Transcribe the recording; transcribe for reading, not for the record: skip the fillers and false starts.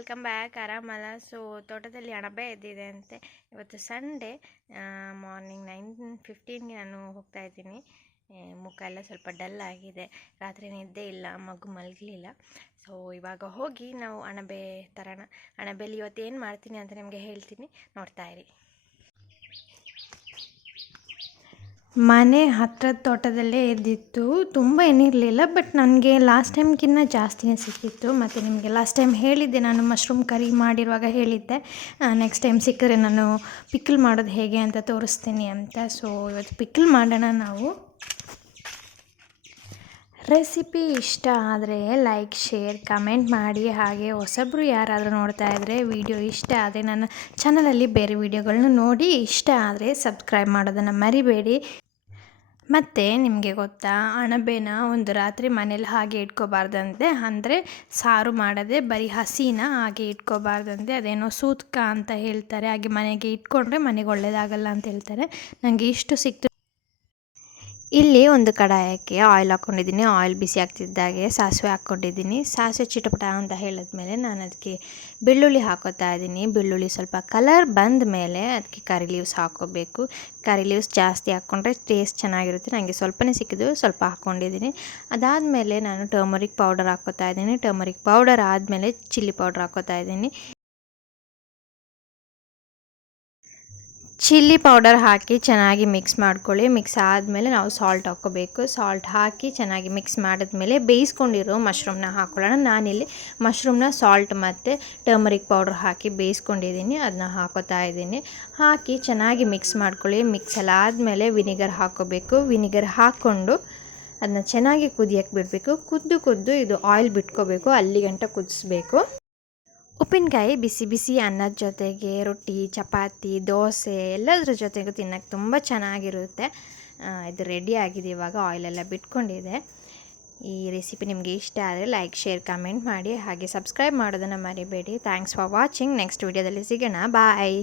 Welcome back. ಆರಾಮಲ್ಲ? So ತೋಟದಲ್ಲಿ ಅಣಬೆ ಎದ್ದಿದೆ ಅಂತೆ. ಇವತ್ತು ಸಂಡೇ ಮಾರ್ನಿಂಗ್ 9:15ಗೆ ನಾನು ಹೋಗ್ತಾ ಇದ್ದೀನಿ. ಮುಖ ಎಲ್ಲ ಸ್ವಲ್ಪ ಡಲ್ ಆಗಿದೆ, ರಾತ್ರಿ ನಿದ್ದೆ ಇಲ್ಲ, ಮಗು ಮಲಗಲಿಲ್ಲ. ಸೊ ಇವಾಗ ಹೋಗಿ ನಾವು ಅಣಬೆ ತರೋಣ. ಅಣಬೆಲಿ ಇವತ್ತು ಏನು ಮಾಡ್ತೀನಿ ಅಂತ ನಿಮಗೆ ಹೇಳ್ತೀನಿ, ನೋಡ್ತಾ ಇರಿ. ಮನೆ ಹತ್ತಿರದ ತೋಟದಲ್ಲೇ ಇದ್ದಿತ್ತು, ತುಂಬ ಏನಿರಲಿಲ್ಲ. ಬಟ್ ನನಗೆ ಲಾಸ್ಟ್ ಟೈಮ್ಗಿನ್ನ ಜಾಸ್ತಿನೇ ಸಿಕ್ಕಿತ್ತು. ಮತ್ತು ನಿಮಗೆ ಲಾಸ್ಟ್ ಟೈಮ್ ಹೇಳಿದ್ದೆ, ನಾನು ಮಶ್ರೂಮ್ ಕರಿ ಮಾಡಿರುವಾಗ ಹೇಳಿದ್ದೆ ನೆಕ್ಸ್ಟ್ ಟೈಮ್ ಸಿಕ್ಕರೆ ನಾನು ಪಿಕ್ಕಲ್ ಮಾಡೋದು ಹೇಗೆ ಅಂತ ತೋರಿಸ್ತೀನಿ ಅಂತ. ಸೊ ಇವತ್ತು ಪಿಕ್ಕಲ್ ಮಾಡೋಣ ನಾವು. ರೆಸಿಪಿ ಇಷ್ಟ ಆದರೆ ಲೈಕ್, ಶೇರ್, ಕಮೆಂಟ್ ಮಾಡಿ. ಹಾಗೆ ಹೊಸಬ್ರು ಯಾರಾದರೂ ನೋಡ್ತಾ ಇದ್ದರೆ ವಿಡಿಯೋ ಇಷ್ಟ ಆದರೆ ನನ್ನ ಚಾನಲಲ್ಲಿ ಬೇರೆ ವಿಡಿಯೋಗಳನ್ನ ನೋಡಿ ಇಷ್ಟ ಆದರೆ ಸಬ್ಸ್ಕ್ರೈಬ್ ಮಾಡೋದನ್ನು ಮರಿಬೇಡಿ. ಮತ್ತು ನಿಮಗೆ ಗೊತ್ತಾ, ಅಣಬೆನ ಒಂದು ರಾತ್ರಿ ಮನೇಲಿ ಹಾಗೆ ಇಟ್ಕೋಬಾರ್ದಂತೆ. ಅಂದರೆ ಸಾರು ಮಾಡದೆ ಬರೀ ಹಸಿನ ಹಾಗೆ ಇಟ್ಕೋಬಾರ್ದಂತೆ. ಅದೇನೋ ಸೂತಕ ಅಂತ ಹೇಳ್ತಾರೆ. ಹಾಗೆ ಮನೆಗೆ ಇಟ್ಕೊಂಡ್ರೆ ಮನೆಗೆ ಒಳ್ಳೆಯದಾಗಲ್ಲ ಅಂತ ಹೇಳ್ತಾರೆ. ನನಗೆ ಇಷ್ಟು ಸಿಕ್ತು. ಇಲ್ಲಿ ಒಂದು ಕಡಾಯಕ್ಕೆ ಆಯಿಲ್ ಹಾಕ್ಕೊಂಡಿದ್ದೀನಿ. ಆಯಿಲ್ ಬಿಸಿ ಆಗ್ತಿದ್ದಾಗೆ ಸಾಸಿವೆ ಹಾಕ್ಕೊಂಡಿದ್ದೀನಿ. ಸಾಸಿವೆ ಚಿಟಪಟ ಅಂತ ಹೇಳಿದ್ಮೇಲೆ ನಾನು ಅದಕ್ಕೆ ಬೆಳ್ಳುಳ್ಳಿ ಹಾಕೋತಾ ಇದ್ದೀನಿ. ಬೆಳ್ಳುಳ್ಳಿ ಸ್ವಲ್ಪ ಕಲರ್ ಬಂದ ಮೇಲೆ ಅದಕ್ಕೆ ಕರಿ ಲೀವ್ಸ್ ಹಾಕ್ಕೋಬೇಕು. ಕರಿ ಲೀವ್ಸ್ ಜಾಸ್ತಿ ಹಾಕ್ಕೊಂಡ್ರೆ ಟೇಸ್ಟ್ ಚೆನ್ನಾಗಿರುತ್ತೆ. ನನಗೆ ಸ್ವಲ್ಪನೇ ಸಿಕ್ಕಿದ್ದು, ಸ್ವಲ್ಪ ಹಾಕ್ಕೊಂಡಿದ್ದೀನಿ. ಅದಾದಮೇಲೆ ನಾನು ಟರ್ಮರಿಕ್ ಪೌಡರ್ ಹಾಕ್ಕೋತಾ ಇದ್ದೀನಿ. ಟರ್ಮರಿಕ್ ಪೌಡರ್ ಆದಮೇಲೆ ಚಿಲ್ಲಿ ಪೌಡರ್ ಹಾಕ್ಕೋತಾ ಇದ್ದೀನಿ. ಚಿಲ್ಲಿ ಪೌಡರ್ ಹಾಕಿ ಚೆನ್ನಾಗಿ ಮಿಕ್ಸ್ ಮಾಡ್ಕೊಳ್ಳಿ. ಮಿಕ್ಸ್ ಆದಮೇಲೆ ನಾವು ಸಾಲ್ಟ್ ಹಾಕ್ಕೋಬೇಕು. ಸಾಲ್ಟ್ ಹಾಕಿ ಚೆನ್ನಾಗಿ ಮಿಕ್ಸ್ ಮಾಡಿದ್ಮೇಲೆ ಬೇಯಿಸ್ಕೊಂಡಿರೋ ಮಶ್ರೂಮ್ನ ಹಾಕ್ಕೊಳ್ಳೋಣ. ನಾನಿಲ್ಲಿ ಮಶ್ರೂಮ್ನ ಸಾಲ್ಟ್ ಮತ್ತು ಟರ್ಮರಿಕ್ ಪೌಡರ್ ಹಾಕಿ ಬೇಯಿಸ್ಕೊಂಡಿದ್ದೀನಿ, ಅದನ್ನ ಹಾಕೋತಾ ಇದ್ದೀನಿ. ಹಾಕಿ ಚೆನ್ನಾಗಿ ಮಿಕ್ಸ್ ಮಾಡ್ಕೊಳ್ಳಿ. ಮಿಕ್ಸ್ ಎಲ್ಲ ಆದಮೇಲೆ ವಿನಿಗರ್ ಹಾಕ್ಕೋಬೇಕು. ವಿನಿಗರ್ ಹಾಕ್ಕೊಂಡು ಅದನ್ನ ಚೆನ್ನಾಗಿ ಕುದಿಯೋಕ್ಕೆ ಬಿಡಬೇಕು. ಕುದ್ದು ಇದು ಆಯಿಲ್ ಬಿಟ್ಕೋಬೇಕು, ಅಲ್ಲಿ ಗಂಟ ಕುದಿಸ್ಬೇಕು. ಉಪ್ಪಿನಕಾಯಿ ಬಿಸಿ ಬಿಸಿ ಅನ್ನದ ಜೊತೆಗೆ ರೊಟ್ಟಿ, ಚಪಾತಿ, ದೋಸೆ ಎಲ್ಲದರ ಜೊತೆಗೂ ತಿನ್ನೋಕ್ಕೆ ತುಂಬ ಚೆನ್ನಾಗಿರುತ್ತೆ. ಇದು ರೆಡಿ ಆಗಿದೆ. ಇವಾಗ ಆಯಿಲೆಲ್ಲ ಬಿಟ್ಕೊಂಡಿದೆ. ಈ ರೆಸಿಪಿ ನಿಮಗೆ ಇಷ್ಟ ಆದರೆ ಲೈಕ್, ಶೇರ್, ಕಮೆಂಟ್ ಮಾಡಿ. ಹಾಗೆ ಸಬ್ಸ್ಕ್ರೈಬ್ ಮಾಡೋದನ್ನು ಮರಿಬೇಡಿ. Thanks for watching. ನೆಕ್ಸ್ಟ್ ವಿಡಿಯೋದಲ್ಲಿ ಸಿಗೋಣ. ಬಾಯ್.